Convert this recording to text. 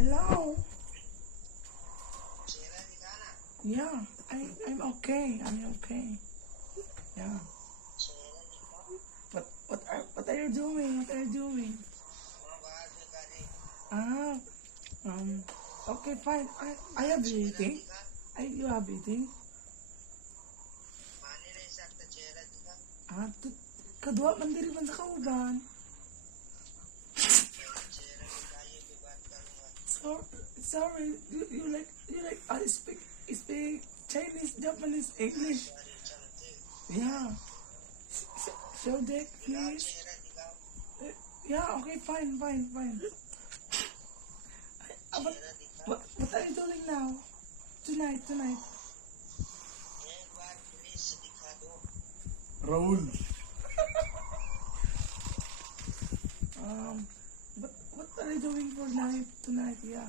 Hello. Yeah, I'm okay. I'm okay. Yeah. What are you doing? What are you doing? Ah, okay, fine. I have eating. You have eating? Kadua man diri man sa kauban. Sorry. You like I speak Chinese, Japanese, English. Yeah. Show deck, please. Yeah, okay, fine. What are you doing now? Tonight. Raul. What are you doing for tonight? Yeah.